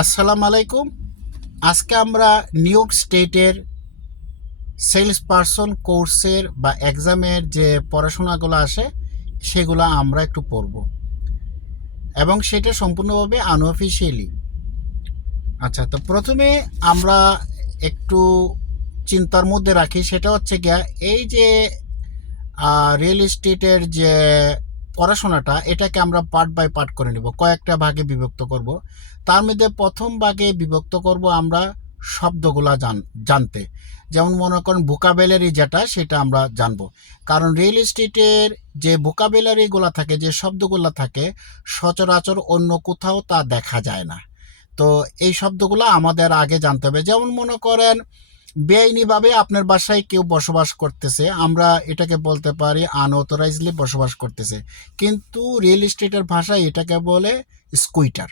আসসালামু আলাইকুম। আজকে আমরা নিউ ইয়র্ক স্টেটের সেলস পারসন কোর্সের বা এক্সামের যে পড়াশোনাগুলো আসে সেগুলো আমরা একটু পড়ব এবং সেটা সম্পূর্ণভাবে আনঅফিসিয়ালি। আচ্ছা, তো প্রথমে আমরা একটু চিন্তার মধ্যে রাখি, সেটা হচ্ছে গিয়া এই যে রিয়েল এস্টেটের যে পড়াশোনাটা, এটাকে আমরা পার্ট বাই পার্ট করে নেব, কয়েকটা ভাগে বিভক্ত করব। তার মধ্যে প্রথম ভাগে বিভক্ত করব আমরা শব্দগুলা জানতে। যেমন মনে করেন ভোকাবুলারি যেটা, সেটা আমরা জানবো। কারণ রিয়েল এস্টেটের যে ভোকাবুলারিগুলো থাকে, যে শব্দগুলো থাকে, সচরাচর অন্য কোথাও তা দেখা যায় না। তো এই শব্দগুলো আমাদের আগে জানতে হবে। যেমন মনে করেন বেআইনিভাবে আপনার বাসায় কেউ বসবাস করতেছে, আমরা এটাকে বলতে পারি আনঅথরাইজলি বসবাস করতেছে, কিন্তু রিয়েল এস্টেটের ভাষায় এটাকে বলে স্কুইটার।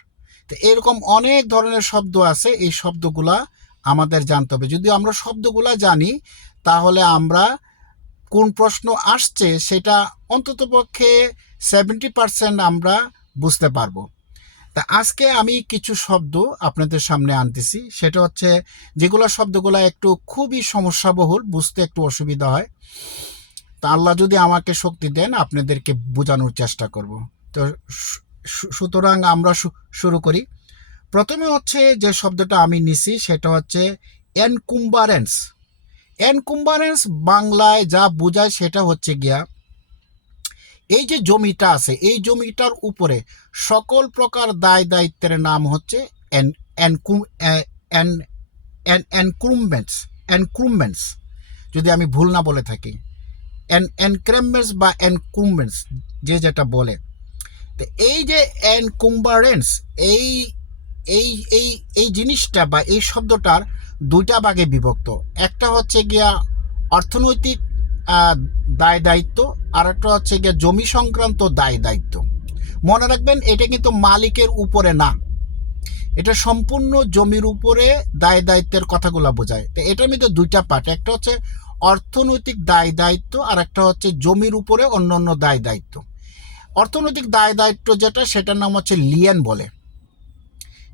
তো এরকম অনেক ধরনের শব্দ আছে, এই শব্দগুলা আমাদের জানতে হবে। যদি আমরা শব্দগুলা জানি, তাহলে আমরা কোন প্রশ্ন আসছে সেটা অন্ততপক্ষে 70% আমরা বুঝতে পারবো। তা আজকে আমি কিছু শব্দ আপনাদের সামনে আনতেছি, সেটা হচ্ছে যেগুলো শব্দগুলো একটু খুবই সমস্যাবহুল, বুঝতে একটু অসুবিধা হয়। তা আল্লাহ যদি আমাকে শক্তি দেন, আপনাদেরকে বোঝানোর চেষ্টা করব। তো সুতরাং আমরা শুরু করি। প্রথমে হচ্ছে যে শব্দটা আমি নিছি সেটা হচ্ছে এনকুম্বারেন্স। এনকুম্বারেন্স বাংলায় যা বোঝায় সেটা হচ্ছে গিয়া, এই যে জমিটা আছে, এই জমিটার উপরে সকল প্রকার দায় দায়িত্বের নাম হচ্ছে এনক্রুমমেন্টস। এনক্রুমমেন্টস, যদি আমি ভুল না বলে থাকি, এনক্রুমমেন্টস বা এনক্রুমমেন্টস, যে যেটা বলে। তো এই যে এনকুম্বারেন্স, এই এই এই এই জিনিসটা বা এই শব্দটার দুইটা ভাগে বিভক্ত। একটা হচ্ছে গিয়া অর্থনৈতিক দায় দায়িত্ব, আর একটা হচ্ছে গিয়া জমি সংক্রান্ত দায় দায়িত্ব। মনে রাখবেন, এটা কিন্তু মালিকের উপরে না, এটা সম্পূর্ণ জমির উপরে দায় দায়িত্বের কথাগুলো বোঝায়। তো এটার মধ্যে দুইটা পার্ট, একটা হচ্ছে অর্থনৈতিক দায় দায়িত্ব, আর একটা হচ্ছে জমির উপরে অন্যান্য দায় দায়িত্ব। অর্থনৈতিক দায় দায়িত্ব যেটা, সেটার নাম হচ্ছে লিয়েন বলে,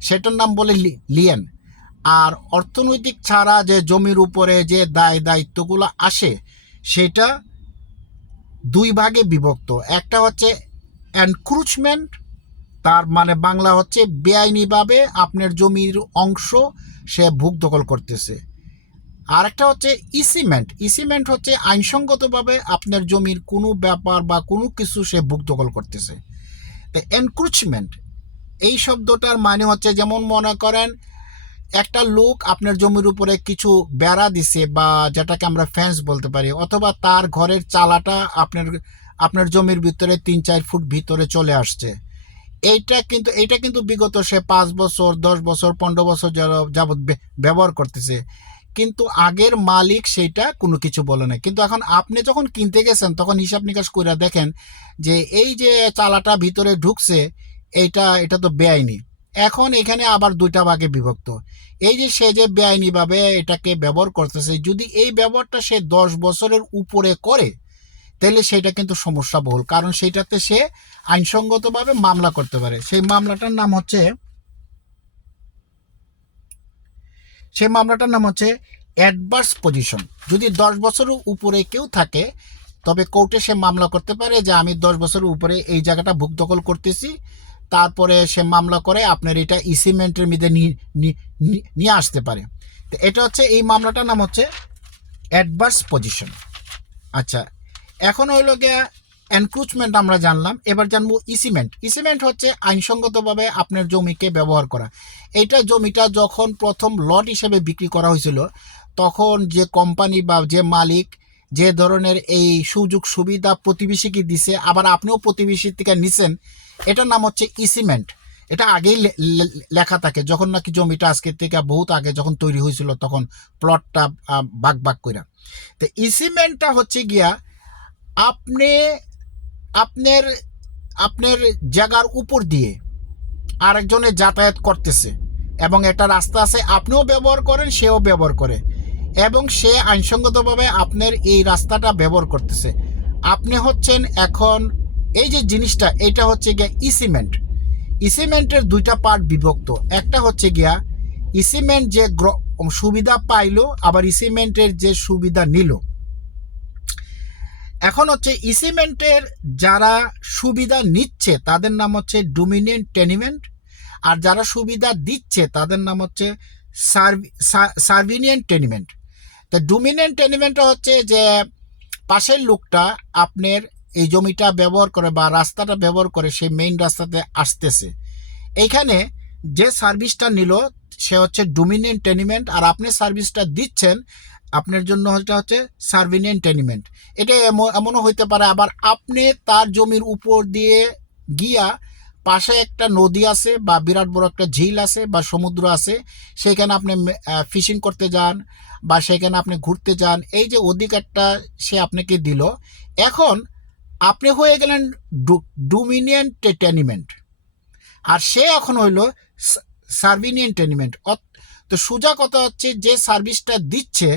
সেটার নাম বলে লিয়েন। আর অর্থনৈতিক ছাড়া যে জমির উপরে যে দায় দায়িত্বগুলো আসে, সেটা দুই ভাগে বিভক্ত। একটা হচ্ছে এনক্রুচমেন্ট, তার মানে বাংলা হচ্ছে বেআইনিভাবে আপনার জমির অংশ সে ভোগ দখল করতেছে। আর একটা হচ্ছে ইসিমেন্ট। ইসিমেন্ট হচ্ছে আইনসঙ্গতভাবে আপনার জমির কোনো ব্যাপার বা কোনো কিছু সে ভোগ দখল করতেছে। তো এনক্রুচমেন্ট এই শব্দটার মানে হচ্ছে, যেমন মনে করেন একটা লোক আপনার জমির উপরে কিছু বেড়া দিছে, বা যেটাকে আমরা ফেন্স বলতে পারি, অথবা তার ঘরের চালাটা আপনার আপনার জমির ভিতরে 3-4 ফুট ভিতরে চলে আসছে। এইটা কিন্তু বিগত সে 5 বছর, 10 বছর, 15 বছর যাবৎ ব্যবহার করতেছে, কিন্তু আগের মালিক সেইটা কোনো কিছু বলে না। কিন্তু এখন আপনি যখন কিনতে গেছেন, তখন হিসাব নিকাশ করে দেখেন যে এই যে চালাটা ভিতরে ঢুকছে, এটা তো বেআইনি। এখন এখানে আবার দুইটা ভাগে বিভক্ত। এই যে সে যে বেআইনিভাবে এটাকে ব্যবহার করতেছে, যদি এই ব্যবহারটা সে 10 বছরের উপরে করে, তাহলে সেটা কিন্তু সমস্যাবহুল, কারণ সেইটাতে সে আইনসঙ্গতভাবে মামলা করতে পারে। সেই মামলাটার নাম হচ্ছে অ্যাডভার্স পজিশন। যদি 10 বছরের উপরে কেউ থাকে, তবে কোর্টে সে মামলা করতে পারে যে আমি 10 বছরের উপরে এই জায়গাটা ভোগ দখল করতেছি। তারপরে সে মামলা করে আপনার এটা ইসিমেন্টের মধ্যে নিয়ে আসতে পারে। তো এটা হচ্ছে, এই মামলাটার নাম হচ্ছে অ্যাডভার্স পজিশন। আচ্ছা, এখন হইল গিয়া এনক্রুচমেন্ট আমরা জানলাম, এবার জানবো ইসিমেন্ট। ইসিমেন্ট হচ্ছে আইনসঙ্গতভাবে আপনার জমিকে ব্যবহার করা। এইটা জমিটা যখন প্রথম লট হিসেবে বিক্রি করা হয়েছিল, তখন যে কোম্পানি বা যে মালিক যে ধরনের এই সুযোগ সুবিধা প্রতিবেশীকে দিছে, আবার আপনিও প্রতিবেশীর থেকে নিছেন, এটার নাম হচ্ছে ইসিমেন্ট। এটা আগেই লেখা থাকে, যখন নাকি জমিটা আজকের থেকে বহুত আগে যখন তৈরি হয়েছিল, তখন প্লটটা ভাগ ভাগ করে। তো ইসিমেন্টটা হচ্ছে গিয়া আপনি আপনার আপনার জায়গার উপর দিয়ে আরেকজনে যাতায়াত করতেছে, এবং একটা রাস্তা আছে, আপনিও ব্যবহার করেন, সেও ব্যবহার করে, এবং সে আইনসঙ্গতভাবে আপনার এই রাস্তাটা ব্যবহার করতেছে। আপনি হচ্ছেন এখন এই যে জিনিসটা, এটা হচ্ছে গিয়ে ইসিমেন্ট। ইসিমেন্টের দুইটা পার্ট বিভক্ত। একটা হচ্ছে গিয়া ইসিমেন্ট যে সুবিধা পাইলো, আবার ইসিমেন্টের যে সুবিধা নিল। এখন হচ্ছে ইসিমেন্টের যারা সুবিধা নিচ্ছে তাদের নাম হচ্ছে ডোমিনিয়েন্ট টেনিমেন্ট, আর যারা সুবিধা দিচ্ছে তাদের নাম হচ্ছে সার্ভিনিয়েন্ট টেনিমেন্ট। তো ডোমিনিয়েন্ট টেনিমেন্টটা হচ্ছে যে পাশের লোকটা আপনার এই জমিটা ব্যবহার করে বা রাস্তাটা ব্যবহার করে সেই মেইন রাস্তাতে আসতেছে, এইখানে যে সার্ভিসটা নিল সে হচ্ছে ডোমিনিয়েন্ট টেনিমেন্ট, আর আপনি সার্ভিসটা দিচ্ছেন আপনার জন্য এটা হচ্ছে সার্ভিনিয়েন্ট টেনিমেন্ট। এটা এমনও হইতে পারে আবার আপনি তার জমির উপর দিয়ে গিয়া পাশে একটা নদী আছে বা বিরাট বড় একটা ঝিল আছে বা সমুদ্র আছে, সেখানে আপনি ফিশিং করতে যান বা সেখানে আপনি ঘুরতে যান, এই যে অধিকারটা সে আপনাকে দিল, এখন আপনি হয়ে গেলেন ডোমিনিয়েন্ট টেনিমেন্ট, আর সে এখন হইল সার্ভিনিয়েন্ট টেনিমেন্ট। তো সোজা কথা হচ্ছে যে সার্ভিসটা দিচ্ছে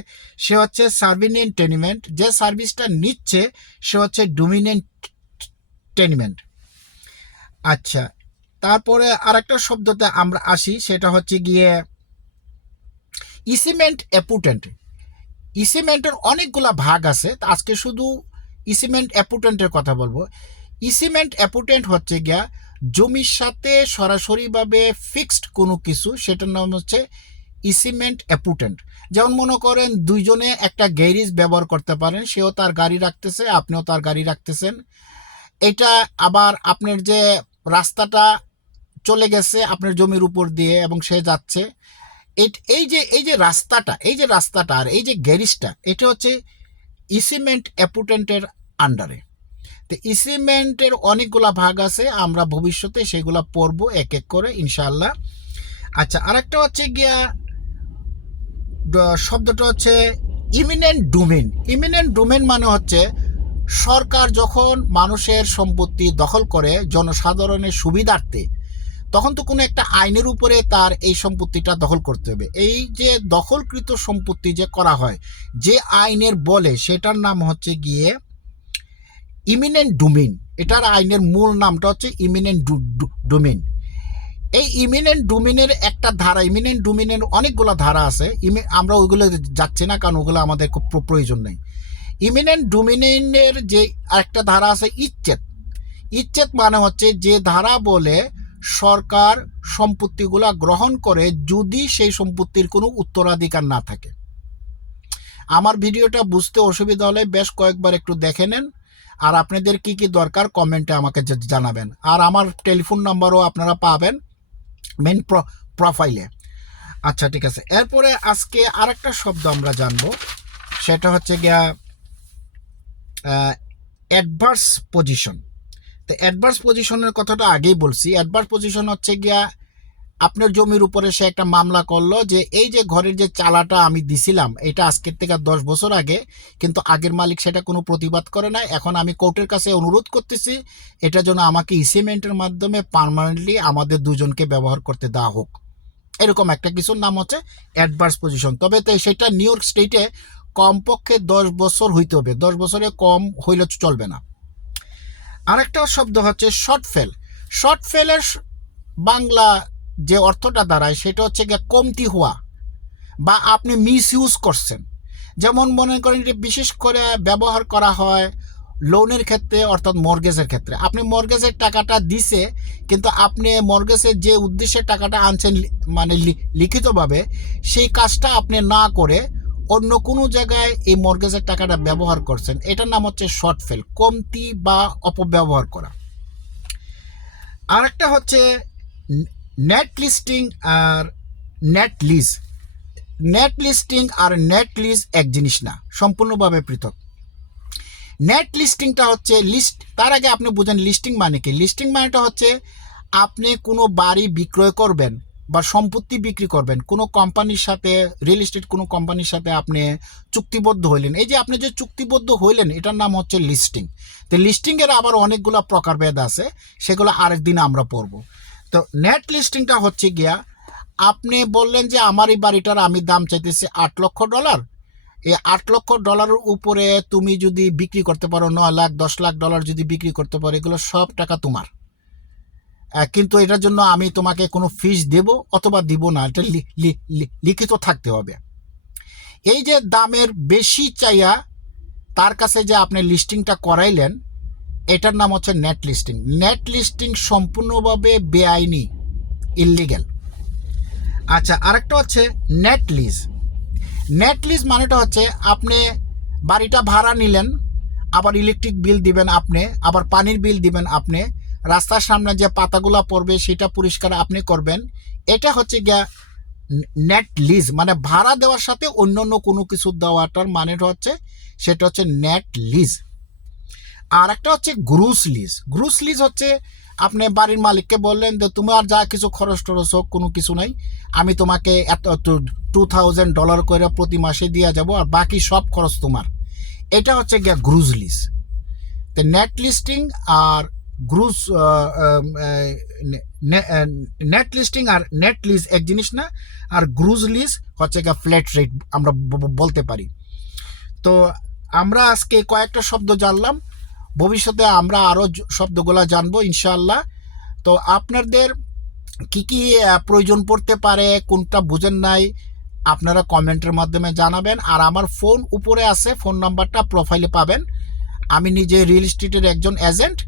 সে হচ্ছে সার্ভিনিয়েন্ট টেনিমেন্ট, যে সার্ভিসটা নিচ্ছে সে হচ্ছে ডোমিনিয়েন্ট টেনিমেন্ট। আচ্ছা, তারপরে আরেকটা শব্দতে আমরা আসি, সেটা হচ্ছে গিয়ে ইসিমেন্ট অ্যাপুটেন্ট। ইসিমেন্টের অনেকগুলা ভাগ আছে, আজকে শুধু ইসিমেন্ট অ্যাপুটেন্টের কথা বলবো। ইসিমেন্ট অ্যাপুটেন্ট হচ্ছে গিয়া জমির সাথে সরাসরিভাবে ফিক্সড কোনো কিছু, সেটার নাম হচ্ছে ইসিমেন্ট অ্যাপুটেন্ট। যেমন মনে করেন দুইজনে একটা গ্যারেজ ব্যবহার করতে পারেন, সেও তার গাড়ি রাখতেছে আপনিও তার গাড়ি রাখতেছেন। এটা আবার আপনার যে রাস্তাটা চলে গেছে আপনার জমির উপর দিয়ে এবং সে যাচ্ছে, এই যে রাস্তাটা আর এই যে গ্যারেজটা, এটা হচ্ছে ইসিমেন্ট অ্যাপুটেন্টের আন্ডারে। তো ইসিমেন্টের অনেকগুলা ভাগ আছে, আমরা ভবিষ্যতে সেগুলা পড়বো এক এক করে ইনশাআল্লাহ। আচ্ছা, আরেকটা হচ্ছে গিয়া শব্দটা হচ্ছে ইমিনেন্ট ডোমেন। ইমিনেন্ট ডোমেন মানে হচ্ছে সরকার যখন মানুষের সম্পত্তি দখল করে জনসাধারণের সুবিধার্থে, তখন তো কোনো একটা আইনের উপরে তার এই সম্পত্তিটা দখল করতে হবে। এই যে দখলকৃত সম্পত্তি যে করা হয় যে আইনের বলে, সেটার নাম হচ্ছে গিয়ে ইমিনেন্ট ডোমেন। এটার আইনের মূল নামটা হচ্ছে ইমিনেন্ট ডোমেন। এই ইমিনেন্ট ডোমেনের একটা ধারা, ইমিনেন্ট ডোমেনের অনেকগুলো ধারা আছে, আমরা ওইগুলো যাচ্ছি না কারণ ওগুলো আমাদের খুব প্রয়োজন নেই। ইমিনেন্ট ডোমেনের যে একটা ধারা আছে ইচ্ছেদ। ইচ্ছেদ মানে হচ্ছে যে ধারা বলে সরকার সম্পত্তিগুলা গ্রহণ করে যদি সেই সম্পত্তির কোনো উত্তরাধিকার না থাকে। আমার ভিডিওটা বুঝতে অসুবিধা হলে বেশ কয়েকবার একটু দেখে নেন, আর আপনাদের কি কি দরকার কমেন্টে আমাকে জানাবেন, আর আমার টেলিফোন নাম্বারও আপনারা পাবেন মেন প্রোফাইলে। আচ্ছা, ঠিক আছে। এরপরে আজকে আরেকটা শব্দ আমরা জানবো, সেটা হচ্ছে গিয়া অ্যাডভার্স পজিশন। তো অ্যাডভার্স পজিশনের কথাটা আগেই বলছি। অ্যাডভার্স পজিশন হচ্ছে গিয়া আপনার জমির উপরে সে একটা মামলা করলো যে এই যে ঘরের যে চালাটা আমি দিছিলাম এটা আজকের থেকে 10 বছর আগে, কিন্তু আগের মালিক সেটা কোনো প্রতিবাদ করে না, এখন আমি কোর্টের কাছে অনুরোধ করতেছি এটা যেন আমাকে ইসিমেন্টের মাধ্যমে পার্মানেন্টলি আমাদের দুজনকে ব্যবহার করতে দেওয়া হোক। এরকম একটা কিছুর নাম হচ্ছে অ্যাডভার্স পজিশন। তবে তো সেটা নিউ ইয়র্ক স্টেটে কমপক্ষে 10 বছর হইতে হবে, 10 বছরে কম হইলে চলবে না। আরেকটা শব্দ হচ্ছে শর্ট ফেল। শর্ট ফেলের বাংলা যে অর্থটা দাঁড়ায় সেটা হচ্ছে গিয়ে কমতি হওয়া বা আপনি মিস ইউজ করছেন। যেমন মনে করেন যে বিশেষ করে ব্যবহার করা হয় লোনের ক্ষেত্রে, অর্থাৎ মর্গেজের ক্ষেত্রে। আপনি মর্গেজের টাকাটা দিছে, কিন্তু আপনি মর্গেজের যে উদ্দেশ্যে টাকাটা আনছেন মানে লিখিতভাবে, সেই কাজটা আপনি না করে অন্য কোনো জায়গায় এই মর্গেজের টাকাটা ব্যবহার করছেন, এটার নাম হচ্ছে শর্ট ফেল, কমতি বা অপব্যবহার করা। আরেকটা হচ্ছে নেট লিস্টিং আর নেট লিজ। নেট লিস্টিং আর নেট লিজ এক জিনিস না, সম্পূর্ণভাবে পৃথক। নেট লিস্টিংটা হচ্ছে তার আগে আপনি বুঝেন লিস্টিং মানে কি। লিস্টিং মানেটা হচ্ছে আপনি কোনো বাড়ি বিক্রয় করবেন বা সম্পত্তি বিক্রি করবেন কোনো কোম্পানির সাথে, রিয়েল এস্টেট কোনো কোম্পানির সাথে আপনি চুক্তিবদ্ধ হইলেন। এই যে আপনি যে চুক্তিবদ্ধ হইলেন এটার নাম হচ্ছে লিস্টিং। তো লিস্টিংয়ের আবার অনেকগুলো প্রকারভেদ আছে, সেগুলো আরেকদিন আমরা পড়ব। তো নেট লিস্টিংটা হচ্ছে গিয়া আপনি বললেন যে আমার এই বাড়িটার আমি দাম চাইতেছি $8 লক্ষ। এই $8 লক্ষ উপরে তুমি যদি বিক্রি করতে পারো, $9 লাখ $10 লাখ যদি বিক্রি করতে পারো, এগুলো সব টাকা তোমার। কিন্তু এটার জন্য আমি তোমাকে কোনো ফিস দেব অথবা দিব না, এটা লিখিত থাকতে হবে। এই যে দামের বেশি চাইয়া তার কাছে যে আপনি লিস্টিংটা করাইলেন, এটার নাম হচ্ছে নেট লিস্টিং। নেট লিস্টিং সম্পূর্ণভাবে বেআইনি, ইললিগ্যাল। আচ্ছা, আরেকটা হচ্ছে নেট লিজ। নেট লিজ মানেটা হচ্ছে আপনি বাড়িটা ভাড়া নিলেন, আবার ইলেকট্রিক বিল দিবেন আপনি, আবার পানির বিল দিবেন আপনি, রাস্তার সামনে যে পাতাগুলো পড়বে সেটা পরিষ্কার আপনি করবেন। এটা হচ্ছে গিয়া নেট লিজ, মানে ভাড়া দেওয়ার সাথে অন্য অন্য কোনো কিছু দেওয়াটার মানেটা হচ্ছে সেটা হচ্ছে নেট লিজ। আর একটা হচ্ছে গ্রুস লিজ। গ্রুস লিজ হচ্ছে আপনি বাড়ির মালিককে বললেন যে তোমার যা কিছু খরচ টরচ হোক, কোনো কিছু নাই, আমি তোমাকে এত $2000 করে প্রতি মাসে দিয়ে যাব, আর বাকি সব খরচ তোমার। এটা হচ্ছে গিয়া গ্রুজ লিজ। তো নেট লিস্টিং আর গ্রুজ, নেট লিস্টিং আর নেট লিজ এক জিনিস না। আর গ্রুজ লিজ হচ্ছে গিয়া ফ্ল্যাট রেট আমরা বলতে পারি। তো আমরা আজকে কয়েকটা শব্দ জানলাম, ভবিষ্যতে আমরা আরও শব্দগুলো জানবো ইনশাআল্লাহ। তো আপনাদের কি কি প্রয়োজন পড়তে পারে, কোনটা বুঝেন নাই, আপনারা কমেন্টের মাধ্যমে জানাবেন। আর আমার ফোন উপরে আছে, ফোন নাম্বারটা প্রোফাইলে পাবেন। আমি নিজে রিয়েল এস্টেটের একজন এজেন্ট,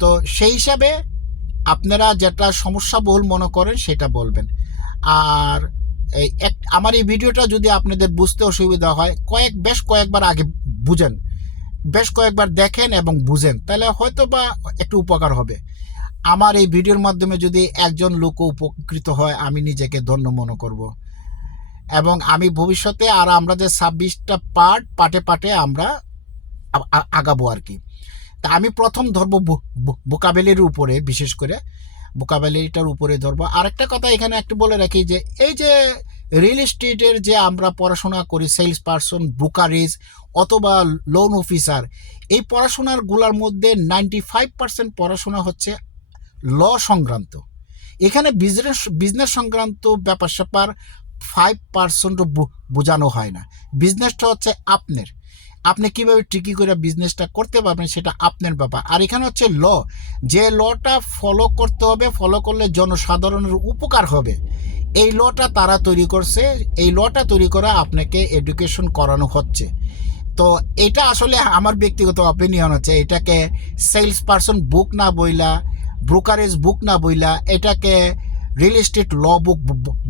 তো সেই হিসাবে আপনারা যেটা সমস্যাবহুল মনে করেন সেটা বলবেন। আর আমার এই ভিডিওটা যদি আপনাদের বুঝতে অসুবিধা হয়, বেশ কয়েকবার আগে বুঝেন, বেশ কয়েকবার দেখেন এবং বুঝেন, তাহলে হয়তো বা একটু উপকার হবে। আমার এই ভিডিওর মাধ্যমে যদি একজন লোক উপকৃত হয়, আমি নিজেকে ধন্য মনে করব। এবং আমি ভবিষ্যতে আর আমরা যে 26টা পার্টে পার্টে আমরা আগাবো আর কি। তা আমি প্রথম ধরবো ভোকাবুলারির উপরে, বিশেষ করে ভোকাবুলারিটার উপরে ধরবো। আরেকটা কথা এখানে একটু বলে রাখি যে এই যে রিয়েল এস্টেটের যে আমরা পড়াশোনা করি, সেলস পারসন, ব্রোকারেজ অথবা লোন অফিসার, এই পড়াশোনাগুলোর মধ্যে 95% পড়াশোনা হচ্ছে ল সংক্রান্ত। এখানে বিজনেস সংক্রান্ত ব্যাপার স্যাপার 5% বোঝানো হয় না। বিজনেসটা হচ্ছে আপনার, আপনি কীভাবে ট্রিকি করে বিজনেসটা করতে পারবেন সেটা আপনার ব্যাপার। আর এখানে হচ্ছে ল, যে লটা ফলো করতে হবে, ফলো করলে জনসাধারণের উপকার হবে, এই লটা তারা তৈরি করছে। এই লটা তৈরি করা আপনাকে এডুকেশন করানো হচ্ছে। তো এটা আসলে আমার ব্যক্তিগত অপিনিয়ন হচ্ছে, এটাকে সেলস পারসন বুক না বইলা, ব্রোকারেজ বুক না বইলা, এটাকে রিয়েল এস্টেট ল বুক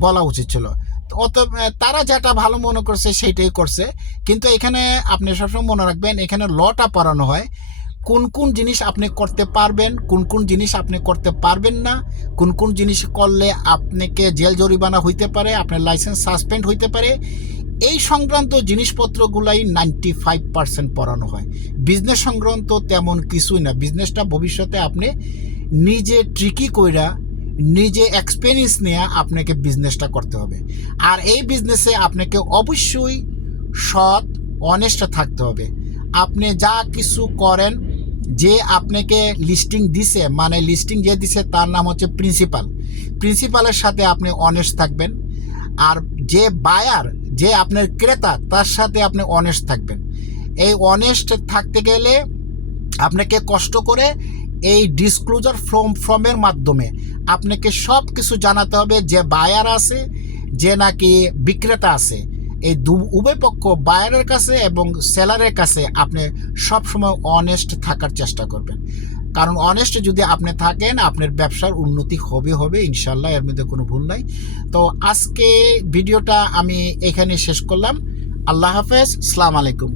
বলা উচিত ছিল। অত তারা যেটা ভালো মনে করছে সেইটাই করছে। কিন্তু এখানে আপনি সবসময় মনে রাখবেন, এখানে লটা পড়ানো হয়, কোন কোন জিনিস আপনি করতে পারবেন, কোন কোন জিনিস আপনি করতে পারবেন না, কোন কোন জিনিস করলে আপনাকে জেল জরিমানা হইতে পারে, আপনার লাইসেন্স সাসপেন্ড হইতে পারে। এই সংক্রান্ত জিনিসপত্রগুলাই 95% পড়ানো হয়। বিজনেস সংক্রান্ত তেমন কিছুই না। বিজনেসটা ভবিষ্যতে আপনি নিজে ট্রিকি কইরা, নিজে এক্সপিরিয়েন্স নিয়ে আপনাকে বিজনেসটা করতে হবে। আর এই বিজনেসে আপনাকে অবশ্যই সৎ, অনেস্ট থাকতে হবে। আপনি যা কিছু করেন, যে আপনাকে লিস্টিং দিছে, মানে লিস্টিং যে দিছে তার নাম হচ্ছে প্রিন্সিপালের সাথে আপনি অনেস্ট থাকবেন। আর যে বায়ার, যে আপনার ক্রেতা, তার সাথে আপনি অনেস্ট থাকবেন। এই অনেস্ট থাকতে গেলে আপনাকে কষ্ট করে এই ডিসক্লোজার ফর্মের মাধ্যমে আপনাকে সব কিছু জানাতে হবে, যে বায়ার আছে, যে নাকি বিক্রেতা আছে, এই উভয় পক্ষ, বায়ারের কাছে এবং সেলারের কাছে আপনি সবসময় অনেস্ট থাকার চেষ্টা করবেন। কারণ অনেস্ট যদি আপনি থাকেন, আপনার ব্যবসার উন্নতি হবে ইনশাল্লাহ, এর মধ্যে কোনো ভুল নাই। তো আজকে ভিডিওটা আমি এখানে শেষ করলাম। আল্লাহ হাফেজ, আসসালামু আলাইকুম।